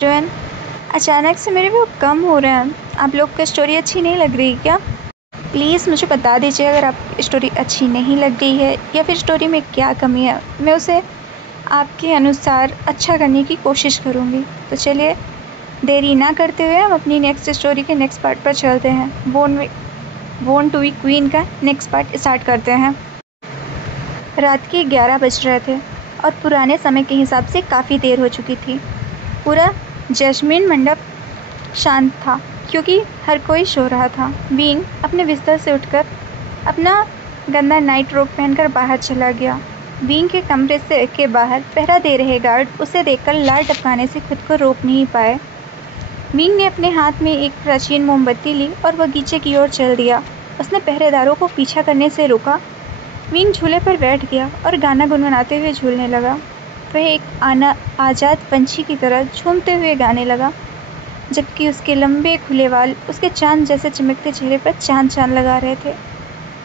Zone, अचानक से मेरे वो कम हो रहे हैं। आप लोग को स्टोरी अच्छी नहीं लग रही क्या? प्लीज़ मुझे बता दीजिए अगर आपको स्टोरी अच्छी नहीं लग रही है या फिर स्टोरी में क्या कमी है। मैं उसे आपके अनुसार अच्छा करने की कोशिश करूँगी। तो चलिए देरी ना करते हुए हम अपनी नेक्स्ट स्टोरी के नेक्स्ट पार्ट पर चलते हैं। बोर्न टू बी क्वीन का नेक्स्ट पार्ट स्टार्ट करते हैं। रात के 11 बज रहे थे और पुराने समय के हिसाब से काफ़ी देर हो चुकी थी। पूरा जैस्मीन मंडप शांत था क्योंकि हर कोई सो रहा था। बीइंग अपने बिस्तर से उठकर अपना गंदा नाइट रोब पहनकर बाहर चला गया। बीइंग के कमरे से के बाहर पहरा दे रहे गार्ड उसे देखकर लार टपकाने से खुद को रोक नहीं पाए। बीइंग ने अपने हाथ में एक प्राचीन मोमबत्ती ली और बगीचे की ओर चल दिया। उसने पहरेदारों को पीछा करने से रोका। बीइंग झूले पर बैठ गया और गाना गुनगुनाते हुए झूलने लगा। वह एक आज़ाद पंछी की तरह झूमते हुए गाने लगा, जबकि उसके लंबे खुले बाल उसके चांद जैसे चमकते चेहरे पर चांद लगा रहे थे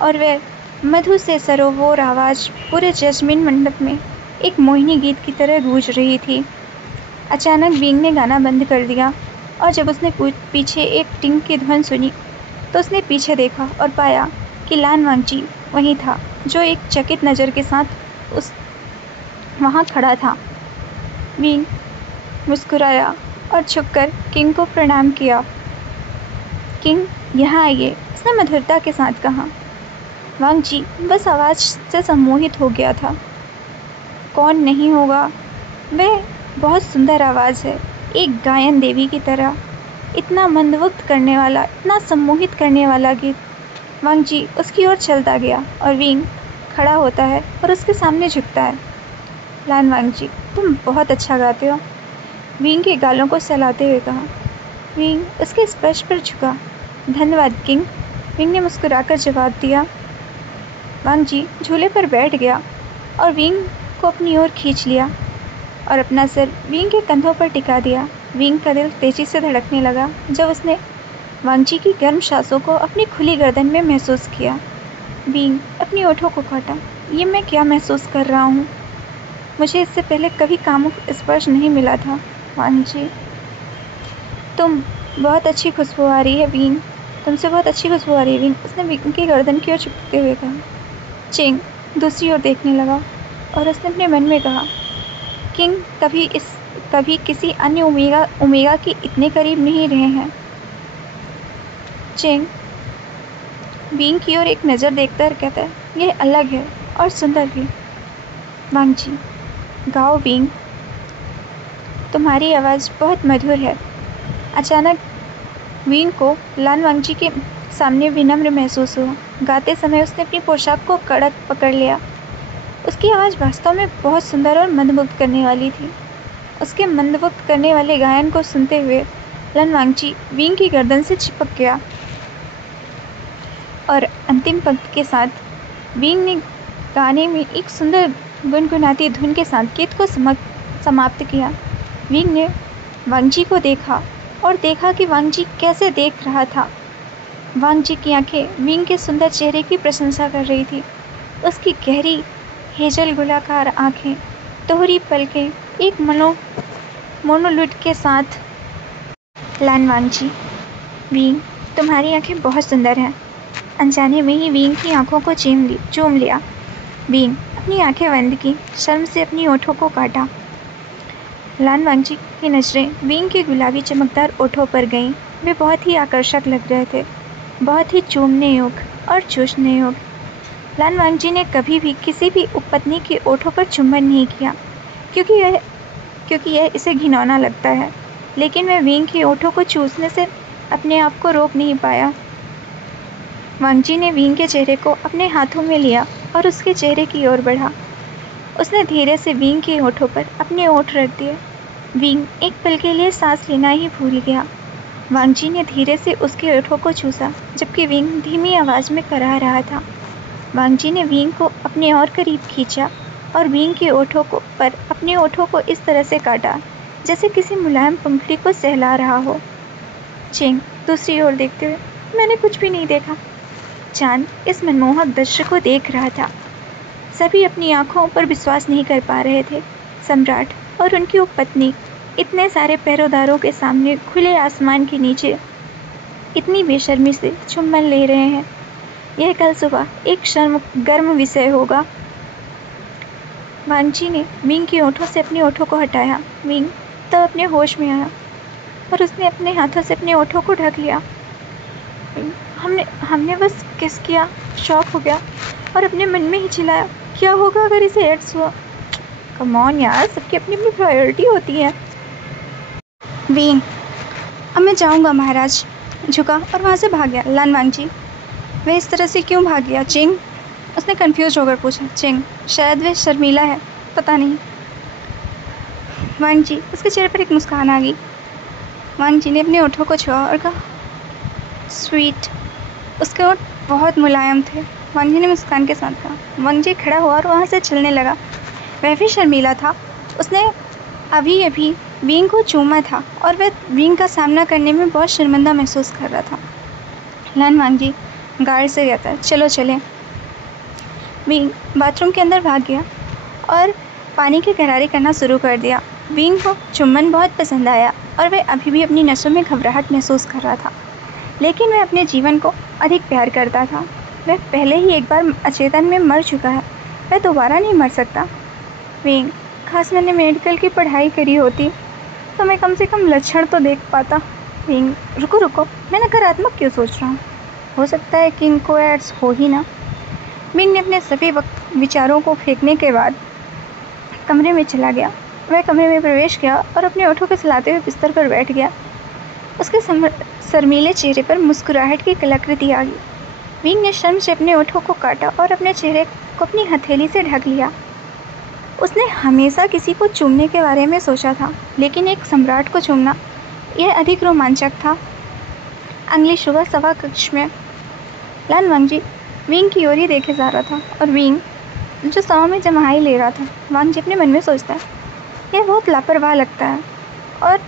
और वह मधु से सरोवर आवाज़ पूरे जैस्मीन मंडप में एक मोहिनी गीत की तरह गूंज रही थी। अचानक बीइंग ने गाना बंद कर दिया और जब उसने पीछे एक टिंग की ध्वनि सुनी तो उसने पीछे देखा और पाया कि लान वांगची वहीं था, जो एक चकित नज़र के साथ वहाँ खड़ा था। बीइंग मुस्कुराया और झुककर किंग को प्रणाम किया। किंग, यहाँ आइए, उसने मधुरता के साथ कहा। वांगची बस आवाज़ से सम्मोहित हो गया था। कौन नहीं होगा? वह बहुत सुंदर आवाज़ है, एक गायन देवी की तरह। इतना मंदमुग्ध करने वाला, इतना सम्मोहित करने वाला गीत। वांगची उसकी ओर चलता गया और बीइंग खड़ा होता है और उसके सामने झुकता है। लान वांगची, तुम बहुत अच्छा गाते हो, बीइंग के गालों को सहलाते हुए कहा। बीइंग उसके स्पर्श पर झुका। धन्यवाद किंग, बीइंग ने मुस्कुराकर जवाब दिया। वांगची झूले पर बैठ गया और बीइंग को अपनी ओर खींच लिया और अपना सिर बीइंग के कंधों पर टिका दिया। बीइंग का दिल तेजी से धड़कने लगा जब उसने वांगची की गर्म सांसों को अपनी खुली गर्दन में महसूस किया। बीइंग अपनी ओठों को काटा। ये मैं क्या महसूस कर रहा हूँ? मुझे इससे पहले कभी कामुक स्पर्श नहीं मिला था। वांगची, तुम बहुत अच्छी खुशबू आ रही है बीइंग, तुमसे बहुत अच्छी खुशबू आ रही है बीइंग, उसने बीइंग की गर्दन की ओर झुकते हुए कहा। चिंग दूसरी ओर देखने लगा और उसने अपने मन में कहा, किंग कभी किसी अन्य ओमेगा के इतने करीब नहीं रहे हैं। चिंग बीइंग की ओर एक नज़र देखकर कहता है, यह अलग है और सुंदर भी। वांगची, गाओ बीइंग, तुम्हारी आवाज़ बहुत मधुर है। अचानक बीइंग को लान वांगची के सामने विनम्र महसूस हुआ। गाते समय उसने अपनी पोशाक को कड़क पकड़ लिया। उसकी आवाज़ वास्तव में बहुत सुंदर और मंदमुग्ध करने वाली थी। उसके मंदमुग्ध करने वाले गायन को सुनते हुए लान वांगची बीइंग की गर्दन से चिपक गया और अंतिम पंक्ति के साथ बीइंग ने गाने में एक सुंदर गुनगुनाती धुन के साथ गीत को समाप्त किया। बीइंग ने वांगची को देखा और देखा कि वांगची कैसे देख रहा था। वांगची की आंखें बीइंग के सुंदर चेहरे की प्रशंसा कर रही थी। उसकी गहरी हेजल गोलाकार आंखें, दोहरी पलकें, एक मोनोलूट के साथ। लान वांगची, बीइंग, तुम्हारी आंखें बहुत सुंदर हैं। अनजाने में ही बीइंग की आंखों को चूम लिया। बीइंग अपनी आंखें बंद की, शर्म से अपनी ओठों को काटा। लान वांगची की नज़रें बीइंग के गुलाबी चमकदार ओठों पर गईं। वे बहुत ही आकर्षक लग रहे थे, बहुत ही चूमने योग्य और चूसने योग्य। लान वांगची ने कभी भी किसी भी उपपत्नी के ओठों पर चुंबन नहीं किया क्योंकि यह इसे घिनौना लगता है, लेकिन वह बीइंग के ओठों को चूसने से अपने आप को रोक नहीं पाया। वांगची ने बीइंग के चेहरे को अपने हाथों में लिया और उसके चेहरे की ओर बढ़ा। उसने धीरे से बीइंग के ओठों पर अपने ओठ रख दिए। बीइंग एक पल के लिए सांस लेना ही भूल गया। वांगची ने धीरे से उसके ओठों को चूसा, जबकि बीइंग धीमी आवाज़ में कराह रहा था। वांगची ने बीइंग को अपने और करीब खींचा और बीइंग के ओठों पर अपने ओठों को इस तरह से काटा जैसे किसी मुलायम पंखुड़ी को सहला रहा हो। चिंग दूसरी ओर देखते हुए, मैंने कुछ भी नहीं देखा। चांद इस मनमोहक दृश्य को देख रहा था। सभी अपनी आंखों पर विश्वास नहीं कर पा रहे थे। सम्राट और उनकी उपपत्नी इतने सारे पैरोदारों के सामने खुले आसमान के नीचे इतनी बेशर्मी से चुम्बन ले रहे हैं। यह कल सुबह एक गर्म विषय होगा। वांगची ने विंग की ओठों से अपने ओठों को हटाया। विंग तब अपने होश में आया और उसने अपने हाथों से अपने ओठों को ढक लिया। हमने बस किस किया। शॉक हो गया और अपने मन में ही चिल्लाया, क्या होगा अगर इसे एड्स हुआ? कम ऑन यार, सबकी अपनी अपनी प्रायोरिटी होती है। विंग, अब मैं जाऊंगा। महाराज झुका और वहाँ से भाग गया। लान वांगची, वह इस तरह से क्यों भाग गया? चिंग, उसने कंफ्यूज होकर पूछा। चिंग, शायद वह शर्मीला है, पता नहीं। वांगची, उसके चेहरे पर एक मुस्कान आ गई। वांगची ने अपने ओठों को छुआ और कहा, स्वीट। उसके ओठ बहुत मुलायम थे। वांगची ने मुस्कान के साथ कहा। वांगची खड़ा हुआ और वहाँ से चलने लगा। वह भी शर्मीला था। उसने अभी अभी विंग को चूमा था और वह विंग का सामना करने में बहुत शर्मिंदा महसूस कर रहा था। लान वांगची गार्ड से कहता है, चलो चलें। विंग बाथरूम के अंदर भाग गया और पानी की गरारे करना शुरू कर दिया। विंग को चुम्बन बहुत पसंद आया और वह अभी भी अपनी नसों में घबराहट महसूस कर रहा था, लेकिन वह अपने जीवन को अधिक प्यार करता था। वह पहले ही एक बार अचेतन में मर चुका है, वह दोबारा नहीं मर सकता। विंग, खास मैंने मेडिकल की पढ़ाई करी होती तो मैं कम से कम लक्षण तो देख पाता। विंग, रुको रुको, मैं नकारात्मक क्यों सोच रहा हूँ? हो सकता है कि इनको एड्स हो ही ना। विंग ने अपने सभी विचारों को फेंकने के बाद कमरे में चला गया। वह कमरे में प्रवेश किया और अपने ओठों को चलाते हुए बिस्तर पर बैठ गया। उसके शर्मीले चेहरे पर मुस्कुराहट की कलाकृति आ गई। विंग ने शर्म से अपने ओठों को काटा और अपने चेहरे को अपनी हथेली से ढक लिया। उसने हमेशा किसी को चूमने के बारे में सोचा था, लेकिन एक सम्राट को चूमना यह अधिक रोमांचक था। अगली सुबह सभा कक्ष में लान वांगची विंग की ओर ही देखे जा रहा था और विंग जो सभा में जमाई ले रहा था। वांगची अपने मन में सोचता है, यह बहुत लापरवाह लगता है और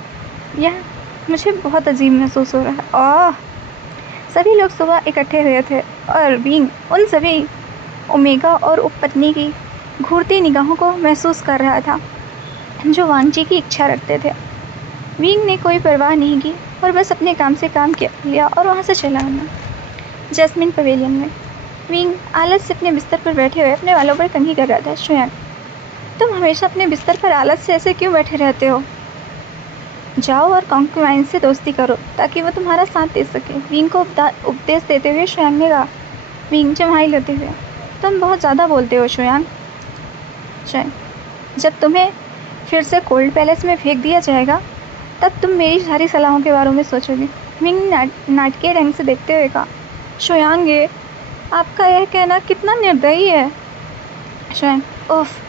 यह मुझे बहुत अजीब महसूस हो रहा है। सभी लोग सुबह इकट्ठे हुए थे और विंग उन सभी ओमेगा और उपपत्नी की घूरती निगाहों को महसूस कर रहा था जो वांगची की इच्छा रखते थे। विंग ने कोई परवाह नहीं की और बस अपने काम से काम लिया और वहाँ से चला गया। जैस्मिन पवेलियन में विंग आलस से अपने बिस्तर पर बैठे हुए अपने बालों पर कंघी कर रहा था। शुयान, तुम हमेशा अपने बिस्तर पर आलस से ऐसे क्यों बैठे रहते हो? जाओ और कॉन्क्यूवाइन से दोस्ती करो ताकि वो तुम्हारा साथ दे सके। विंग को उपदेश देते हुए शुयान ने कहा। विंग जमाई लेते हुए, तुम बहुत ज़्यादा बोलते हो शुयान। शुयान, जब तुम्हें फिर से कोल्ड पैलेस में फेंक दिया जाएगा तब तुम मेरी सारी सलाहों के बारे में सोचोगे। विंग नाटकीय ढंग से देखते हुए कहा। शुयांगे, आपका यह कहना कितना निर्दयी है। शुयान, उफ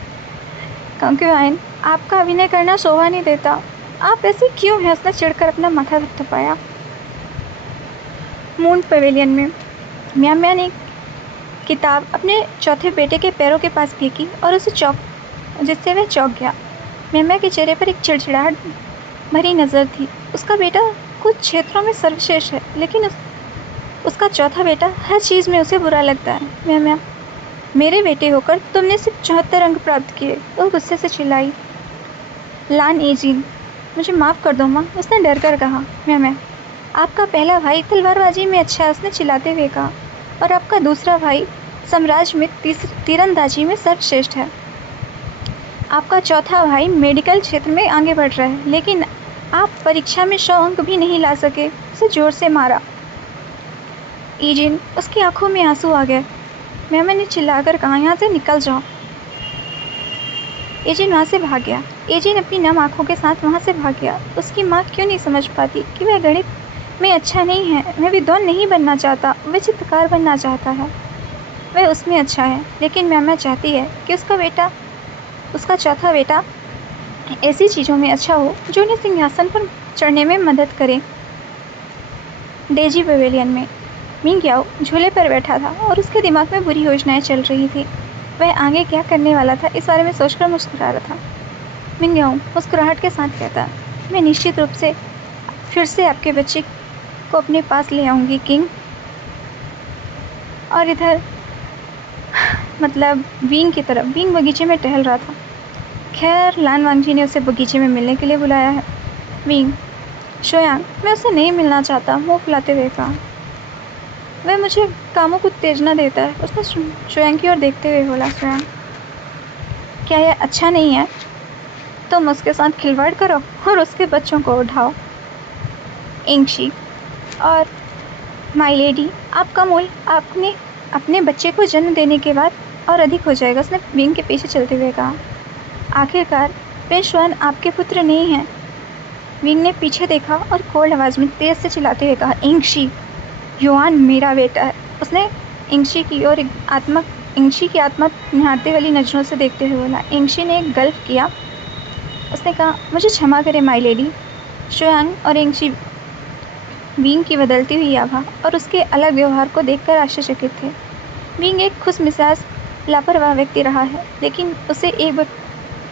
कॉन्क्यूवाइन, आपका अभिनय करना शोभा नहीं देता। आप ऐसे क्यों हैं? उसने चिढ़कर अपना माथा थपथपाया। मून पवेलियन में म्या ने किताब अपने चौथे बेटे के पैरों के पास फेंकी और उसे जिससे वह चौंक गया। म्या के चेहरे पर एक चिड़चिड़ाहट भरी नज़र थी। उसका बेटा कुछ क्षेत्रों में सर्वश्रेष्ठ है, लेकिन उसका चौथा बेटा हर चीज़ में उसे बुरा लगता है। म्या, मेरे बेटे होकर तुमने सिर्फ 74 अंक प्राप्त किए। वो गुस्से से चिल्लाई। लान एजिन, मुझे माफ़ कर दो माँ, उसने डर कर कहा। म्या, आपका पहला भाई तलवारबाजी में अच्छा है, उसने चिल्लाते हुए कहा, और आपका दूसरा भाई साम्राज्य में तीरंदाजी में सर्वश्रेष्ठ है। आपका चौथा भाई मेडिकल क्षेत्र में आगे बढ़ रहा है, लेकिन आप परीक्षा में 100 अंक भी नहीं ला सके। उसे जोर से मारा। ईजिन, उसकी आंखों में आंसू आ गए। मैंने चिल्लाकर कहा, यहाँ से निकल जाओ। एजिन वहाँ से भाग गया। एजिन अपनी नम आंखों के साथ वहाँ से भाग गया। उसकी माँ क्यों नहीं समझ पाती कि वह गणित में अच्छा नहीं है, वह विद्वान नहीं बनना चाहता, वह चित्रकार बनना चाहता है। वह उसमें अच्छा है, लेकिन मैम चाहती है कि उसका चौथा बेटा ऐसी चीज़ों में अच्छा हो जो उन्हें सिंहासन पर चढ़ने में मदद करे। डेजी पवेलियन में मिंग याओ झूले पर बैठा था और उसके दिमाग में बुरी योजनाएं चल रही थी। वह आगे क्या करने वाला था इस बारे में सोचकर मुस्कुरा रहा था। मिंग याओ मुस्कुराहट के साथ कहता, मैं निश्चित रूप से फिर से आपके बच्चे को अपने पास ले आऊँगी किंग। और इधर मतलब विंग की तरफ, विंग बगीचे में टहल रहा था। खैर लान वांगजी ने उसे बगीचे में मिलने के लिए बुलाया है। विंग शोयांग, मैं उससे नहीं मिलना चाहता, मुँह फुलाते हुए कहा। वह मुझे कामों को उत्तेजना देता है, उसने शोयांग की ओर देखते हुए बोला। शोयांग, क्या यह अच्छा नहीं है? तुम उसके साथ खिलवाड़ करो और उसके बच्चों को उठाओ। इंगशी और माई लेडी, आपका मूल आपने अपने बच्चे को जन्म देने के बाद और अधिक हो जाएगा, उसने विंग के पीछे चलते हुए कहा। आखिरकार प्रिंस शुआन आपके पुत्र नहीं हैं। विंग ने पीछे देखा और कोल्ड आवाज़ में तेज से चिल्लाते हुए कहा, इंगशी, युआन मेरा बेटा है। उसने इंगशी की ओर इंगशी की आत्मा निहारते वाली नजरों से देखते हुए बोला। इंगशी ने एक गल्फ किया। उसने कहा, मुझे क्षमा करें माई लेडी। शुआन और इंगशी विंग की बदलती हुई आभा और उसके अलग व्यवहार को देखकर आश्चर्यचकित थे। विंग एक खुशमिजाज लापरवाह व्यक्ति रहा है, लेकिन उसे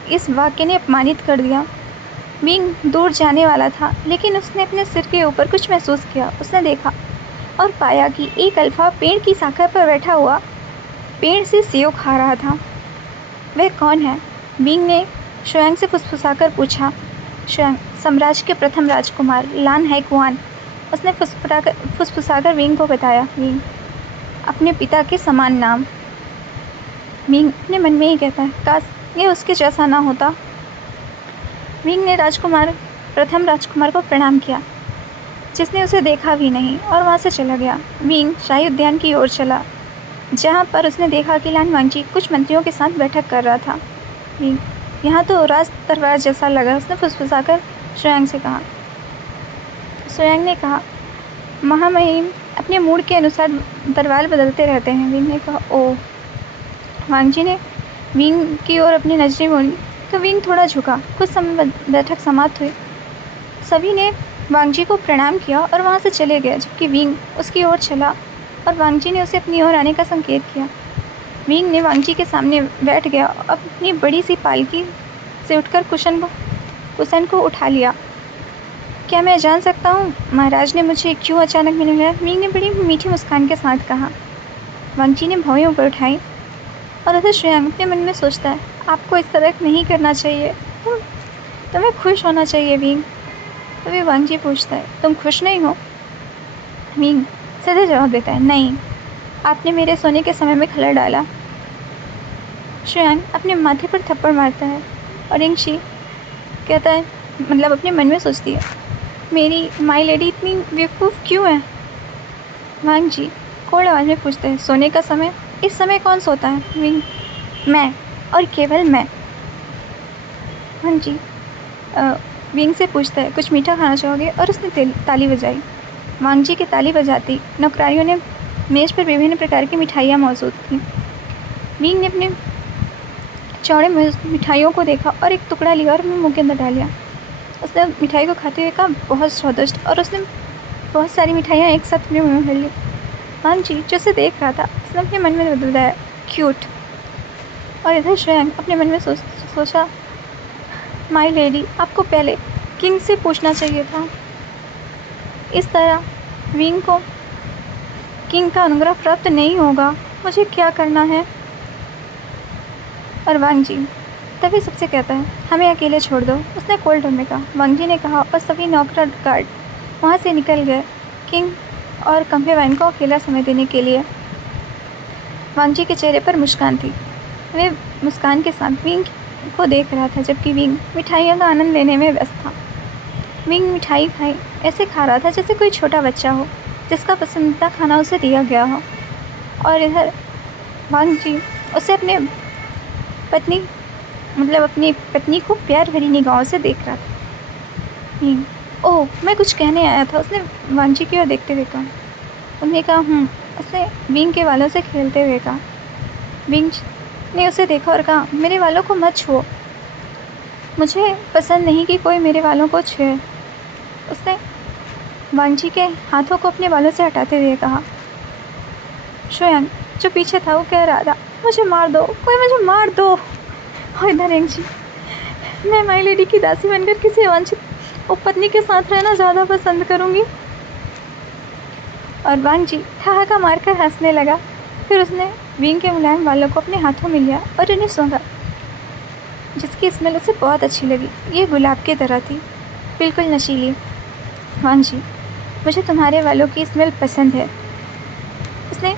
इस वाक्य ने अपमानित कर दिया। विंग दूर जाने वाला था, लेकिन उसने अपने सिर के ऊपर कुछ महसूस किया। उसने देखा और पाया कि एक अल्फा पेड़ की शाखा पर बैठा हुआ पेड़ से सेव खा रहा था। वह कौन है? विंग ने शुआंग से फुसफुसाकर पूछा। शुआंग, साम्राज्य के प्रथम राजकुमार लान हैकुआन, उसने फुसफुसाकर विंग को बताया। विंग, अपने पिता के समान नाम। विंग अपने मन में ही कहता है, काश ये उसके जैसा ना होता। विंग ने प्रथम राजकुमार को प्रणाम किया, जिसने उसे देखा भी नहीं, और वहाँ से चला गया। विंग शाही उद्यान की ओर चला, जहाँ पर उसने देखा कि लान वांगजी कुछ मंत्रियों के साथ बैठक कर रहा था। विंग, यहाँ तो राज दरबार जैसा लगा, उसने फुसफुसाकर शुआंग से कहा। शुआंग ने कहा, महामहिम अपने मूड के अनुसार दरबार बदलते रहते हैं। विंग ने कहा, ओह। वांगजी ने विंग की ओर अपनी नजरें मोड़ी तो विंग थोड़ा झुका। कुछ समय बैठक समाप्त हुई। सभी ने वांगजी को प्रणाम किया और वहाँ से चले गए, जबकि विंग उसकी ओर चला और वांगजी ने उसे अपनी ओर आने का संकेत किया। विंग ने वांगजी के सामने बैठ गया और अपनी बड़ी सी पालकी से उठकर कुशन को उठा लिया। क्या मैं जान सकता हूँ महाराज ने मुझे क्यों अचानक मिला? विंग ने बड़ी मीठी मुस्कान के साथ कहा। वांगजी ने भौहें ऊपर उठाई और उसे शुआंग अपने मन में सोचता है, आपको इस तरह नहीं करना चाहिए, तुम्हें खुश होना चाहिए विंग। तभी वांगजी पूछता है, तुम खुश नहीं हो? विंग सीधे जवाब देता है, नहीं, आपने मेरे सोने के समय में खलल डाला। शुआंग अपने माथे पर थप्पड़ मारता है और इंगशी कहता है, मतलब अपने मन में सोचती है, मेरी माई लेडी इतनी बेवकूफ़ क्यों है? वांगजी कोल्ड आवाज़ में पूछता है, सोने का समय? इस समय कौन सोता है? विंग, मैं, और केवल मैं। वांगजी विंग से पूछता है, कुछ मीठा खाना चाहोगे? और उसने ताली बजाई। वांगजी की ताली बजाती नौकरानियों ने मेज़ पर विभिन्न प्रकार की मिठाइयाँ मौजूद थीं। विंग ने अपने चौड़े मिठाइयों को देखा और एक टुकड़ा लिया और अपने मुँह के अंदर डाल लिया। उसने मिठाई को खाते हुए कहा, बहुत स्वादिष्ट, और उसने बहुत सारी मिठाइयाँ एक साथ अपने मुँह में भर ली। वांगजी जो उसे देख रहा था, उसने अपने मन में बताया, क्यूट। और इधर शुआंग अपने मन में सोचा, माई लेडी, आपको पहले किंग से पूछना चाहिए था। इस तरह विंग को किंग का अनुग्रह प्राप्त नहीं होगा। मुझे क्या करना है? और वांगजी तभी सबसे कहता है, हमें अकेले छोड़ दो, उसने कोल्ड टोन में कहा। वांगजी ने कहा और सभी नौकर गार्ड वहाँ से निकल गए, किंग और कंपे वाइन को अकेला समय देने के लिए। वांगजी के चेहरे पर मुस्कान थी। वे मुस्कान के साथ विंग को देख रहा था, जबकि विंग मिठाइयों का आनंद लेने में व्यस्त था। विंग मिठाई ऐसे खा रहा था जैसे कोई छोटा बच्चा हो जिसका पसंदीदा खाना उसे दिया गया हो। और इधर वांगजी उसे अपनी पत्नी को प्यार भरी निगाहों से देख रहा था। विंग, ओह, मैं कुछ कहने आया था, उसने वांगजी की ओर देखते हुए कहा। उन्होंने कहा, उसने विंग के बालों से खेलते हुए कहा। विंग ने उसे देखा और कहा, मेरे बालों को मत छुओ, मुझे पसंद नहीं कि कोई मेरे बालों को छुए। उसने वांगजी के हाथों को अपने बालों से हटाते हुए कहा। शुआंग जो पीछे था वो कह रहा था, मुझे मार दो, कोई मुझे मार दो। और इधर इंगशी, मैं माई लेडी की दासी बनकर किसी अवांछित उपपत्नी के साथ रहना ज़्यादा पसंद करूँगी। और वांगजी ठहाका मारकर हंसने लगा। फिर उसने विंग के मुलायम बालों को अपने हाथों में लिया और उन्हें सूंघा। जिसकी स्मेल उसे बहुत अच्छी लगी। ये गुलाब की तरह थी, बिल्कुल नशीली। वांग जी, मुझे तुम्हारे वालों की स्मेल पसंद है, उसने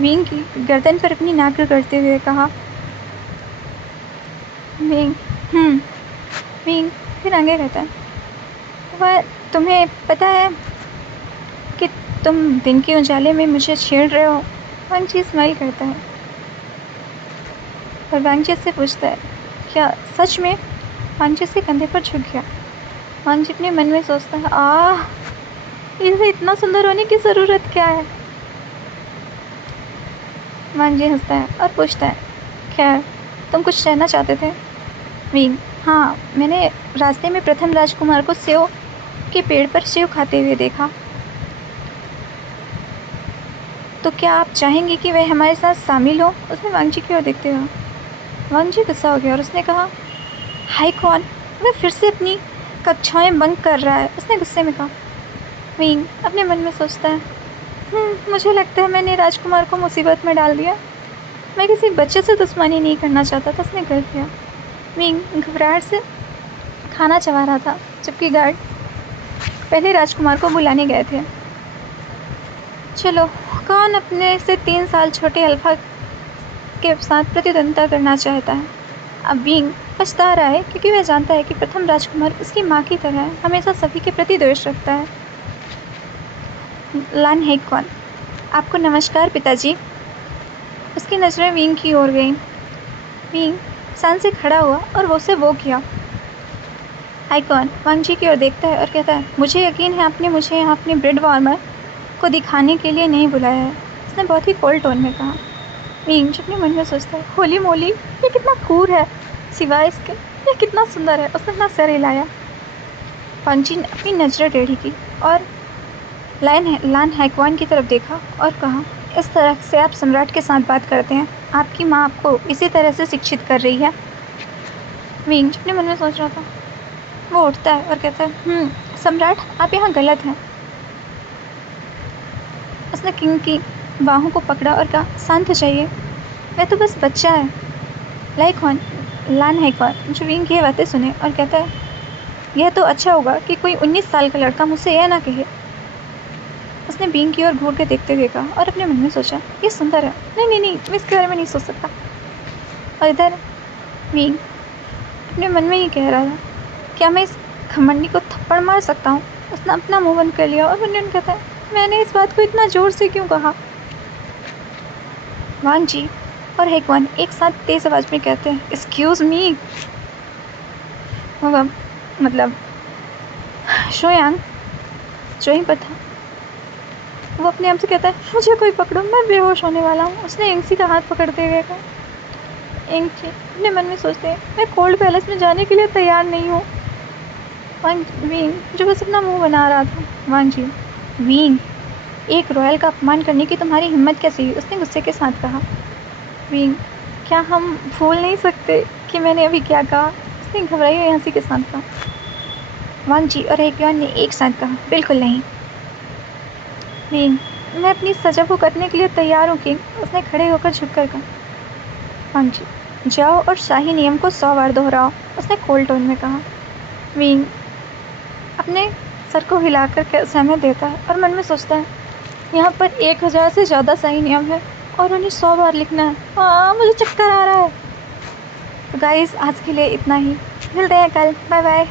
विंग की गर्दन पर अपनी नाक रगड़ते हुए कहा। विंग विंग फिर आगे कहता है, वह तुम्हें पता है कि तुम दिन के उजाले में मुझे छेड़ रहे हो। वांग जी स्माइल करता है और वांग जी से पूछता है, क्या सच में? वांग जी उसके कंधे पर झुक गया। वांग जी अपने मन में सोचता है, इसे इतना सुंदर होने की ज़रूरत क्या है? वांग जी हंसता है और पूछता है, खैर तुम कुछ कहना चाहते थे? विंग, हाँ, मैंने रास्ते में प्रथम राजकुमार को सेव के पेड़ पर सेव खाते हुए देखा। तो क्या आप चाहेंगे कि वह हमारे साथ शामिल हो? उसने वांग जी की ओर देखते हुए। वांग जी गुस्सा हो गया और उसने कहा, हाय कौन, वह फिर से अपनी कक्षाएं बंक कर रहा है, उसने गुस्से में कहा। विंग अपने मन में सोचता है, मुझे लगता है मैंने राजकुमार को मुसीबत में डाल दिया। मैं किसी बच्चे से दुश्मनी नहीं करना चाहता था, उसने कर दिया। विंग घबराहट से खाना चबा रहा था, जबकि गार्ड पहले राजकुमार को बुलाने गए थे। चलो, कौन अपने से 3 साल छोटे अल्फा के साथ प्रतिद्वंदिता करना चाहता है? अब विंग पछता रहा है क्योंकि वह जानता है कि प्रथम राजकुमार उसकी माँ की तरह है, हमेशा सभी के प्रति द्वेष रखता है। लान है कौन, आपको नमस्कार पिताजी। उसकी नज़रें विंग की ओर गईं। विंग शान से खड़ा हुआ और वो उसे वो किया। आइकॉन वांग जी की ओर देखता है और कहता है, मुझे यकीन है आपने मुझे यहाँ अपनी ब्रेड वार्मर को दिखाने के लिए नहीं बुलाया है, उसने बहुत ही कोल्ड टोन में कहा। विंग अपने मन में सोचता है, होली मोली, ये कितना क्रूर है, सिवाय इसके ये कितना सुंदर है। उसने अपना सर हिलाया। वांग जी ने अपनी नज़रें टेढ़ी की और लान हैकवान की तरफ देखा और कहा, इस तरह से आप सम्राट के साथ बात करते हैं? आपकी माँ आपको इसी तरह से शिक्षित कर रही है? विंग अपने मन में सोच रहा था। वो उठता है और कहता है, सम्राट, आप यहाँ गलत हैं। उसने किंग की बाहों को पकड़ा और कहा, शांत हो जाइए, वह तो बस बच्चा है। लान हैकवान जो विंग की बातें सुने और कहता है, यह तो अच्छा होगा कि कोई 19 साल का लड़का मुझसे यह ना कहे। उसने विंग की ओर घूर के देखते हुए कहा और अपने मन में सोचा, ये सुंदर है, नहीं, मैं इसके बारे में नहीं सोच सकता। और इधर विंग अपने मन में ही कह रहा था, क्या मैं इस घमंडी को थप्पड़ मार सकता हूँ? उसने अपना मुंह बंद कर लिया और मुन्नन कहता है, मैंने इस बात को इतना जोर से क्यों कहा? वांग जी और हैकवान एक साथ तेज आवाज में कहते हैं, एक्सक्यूज मी। मतलब शोयांग जो ही पर था, वो अपने आप से कहता है, मुझे कोई पकड़ो, मैं बेहोश होने वाला हूँ। उसने इंगसी का हाथ पकड़ते हुए कहा। इंगसी अपने मन में सोचते हैं, मैं कोल्ड पैलेस में जाने के लिए तैयार नहीं हूँ। वांग विंग जो बस अपना मुंह बना रहा था। वांग जी, विंग, एक रॉयल का अपमान करने की तुम्हारी हिम्मत कैसे हुई? उसने गुस्से के साथ कहा। विंग, क्या हम भूल नहीं सकते कि मैंने अभी क्या कहा? उसने घबराई हुई हंसी के साथ कहा। वांग जी और हैकवान ने एक साथ कहा, बिल्कुल नहीं। विंग, मैं अपनी सजा को करने के लिए तैयार हूँ किंग। उसने खड़े होकर झुककर कहा। वांग जी, जाओ और शाही नियम को 100 बार दोहराओ, उसने कोल्ड टोन में कहा। विंग अपने सर को हिलाकर सहमत देता है और मन में सोचता है, यहाँ पर 1000 से ज़्यादा शाही नियम है और उन्हें 100 बार लिखना है। मुझे चक्कर आ रहा है। तो गाइस, आज के लिए इतना ही, मिलते हैं कल, बाय बाय।